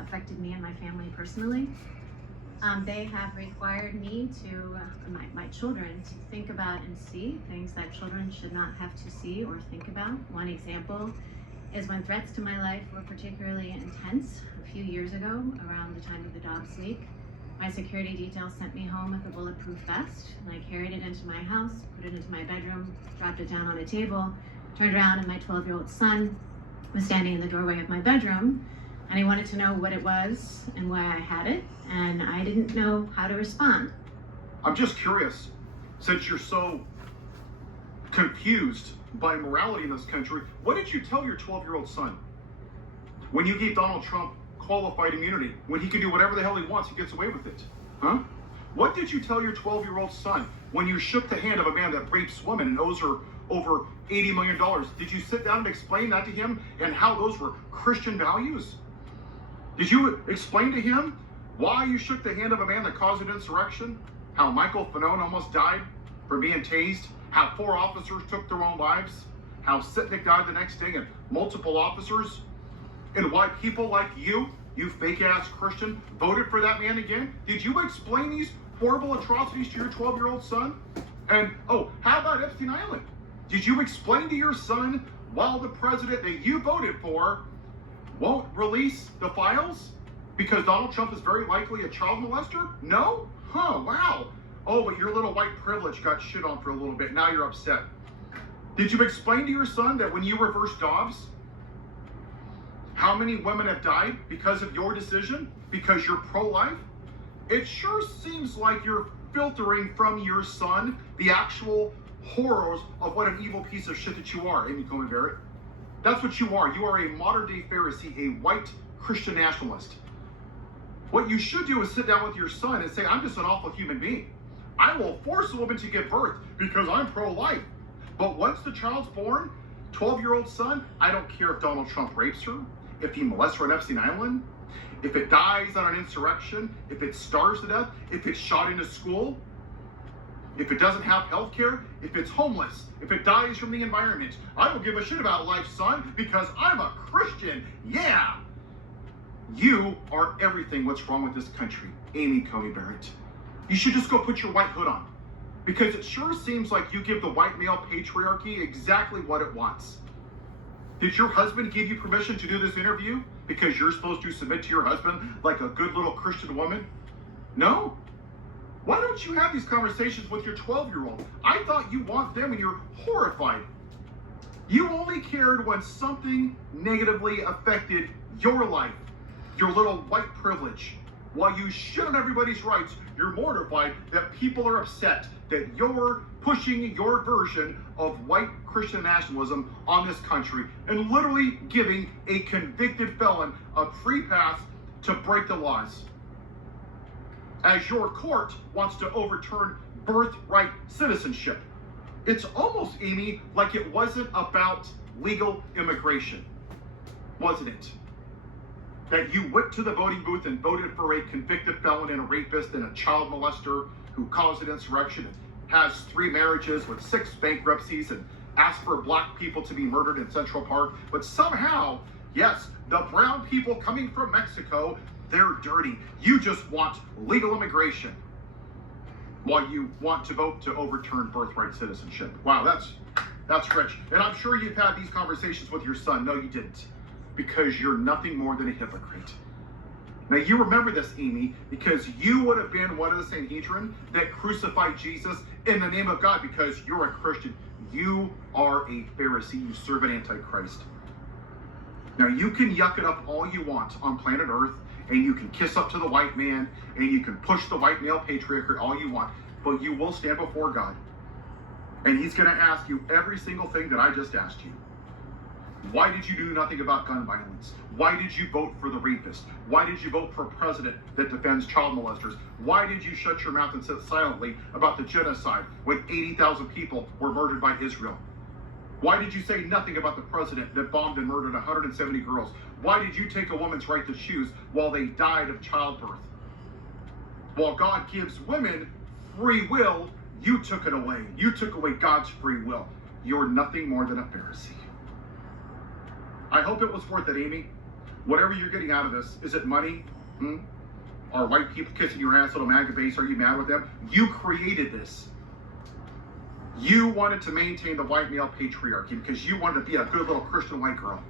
affected me and my family personally. They have required me to, my children, to think about and see things that children should not have to see or think about. One example is when threats to my life were particularly intense a few years ago, around the time of the Dobbs leak. My security detail sent me home with a bulletproof vest, and I carried it into my house, put it into my bedroom, dropped it down on a table, turned around, and my 12-year-old son was standing in the doorway of my bedroom, and he wanted to know what it was and why I had it, and I didn't know how to respond. I'm just curious, since you're so confused by morality in this country, what did you tell your 12-year-old son when you gave Donald Trump qualified immunity, when he can do whatever the hell he wants, he gets away with it? Huh? What did you tell your 12-year-old son when you shook the hand of a man that rapes women and owes her over $80 million? Did you sit down and explain that to him and how those were Christian values? Did you explain to him why you shook the hand of a man that caused an insurrection? How Michael Fanone almost died for being tased? How 4 officers took their own lives? How Sitnik died the next day and multiple officers? And why people like you fake-ass Christian, voted for that man again? Did you explain these horrible atrocities to your 12-year-old son? And, oh, how about Epstein Island? Did you explain to your son while the president that you voted for won't release the files because Donald Trump is very likely a child molester? No? Huh, wow. Oh, but your little white privilege got shit on for a little bit. Now you're upset. Did you explain to your son that when you reversed Dobbs, how many women have died because of your decision? Because you're pro-life? It sure seems like you're filtering from your son the actual horrors of what an evil piece of shit that you are, Amy Coney Barrett. That's what you are. You are a modern-day Pharisee, a white Christian nationalist. What you should do is sit down with your son and say, I'm just an awful human being. I will force a woman to give birth because I'm pro-life. But once the child's born, 12-year-old son, I don't care if Donald Trump rapes her, if he molests her on Epstein Island, if it dies on an insurrection, if it starves to death, if it's shot into school, if it doesn't have health care, if it's homeless, if it dies from the environment. I don't give a shit about life, son, because I'm a Christian. Yeah. You are everything what's wrong with this country, Amy Coney Barrett. You should just go put your white hood on, because it sure seems like you give the white male patriarchy exactly what it wants. Did your husband give you permission to do this interview because you're supposed to submit to your husband like a good little Christian woman? No? Why don't you have these conversations with your 12-year-old? I thought you want them and you're horrified. You only cared when something negatively affected your life, your little white privilege. While you shit on everybody's rights, you're mortified that people are upset that you're pushing your version of white Christian nationalism on this country and literally giving a convicted felon a free pass to break the laws. As your court wants to overturn birthright citizenship. It's almost, Amy, like it wasn't about legal immigration, wasn't it? That you went to the voting booth and voted for a convicted felon and a rapist and a child molester who caused an insurrection and has 3 marriages with 6 bankruptcies and asked for black people to be murdered in Central Park. But somehow, yes, the brown people coming from Mexico, they're dirty. You just want legal immigration while you want to vote to overturn birthright citizenship. Wow, that's rich. And I'm sure you've had these conversations with your son. No, you didn't. Because you're nothing more than a hypocrite. Now you remember this, Amy, because you would have been one of the Sanhedrin that crucified Jesus in the name of God because you're a Christian. You are a Pharisee. You serve an Antichrist. Now you can yuck it up all you want on planet Earth, and you can kiss up to the white man, and you can push the white male patriarchy all you want, but you will stand before God. And he's going to ask you every single thing that I just asked you. Why did you do nothing about gun violence? Why did you vote for the rapist? Why did you vote for a president that defends child molesters? Why did you shut your mouth and sit silently about the genocide when 80,000 people were murdered by Israel? Why did you say nothing about the president that bombed and murdered 170 girls? Why did you take a woman's right to choose while they died of childbirth? While God gives women free will, you took it away. You took away God's free will. You're nothing more than a Pharisee. I hope it was worth it, Amy. Whatever you're getting out of this, is it money? Are white people kissing your ass, little MAGA base? Are you mad with them? You created this. You wanted to maintain the white male patriarchy because you wanted to be a good little Christian white girl.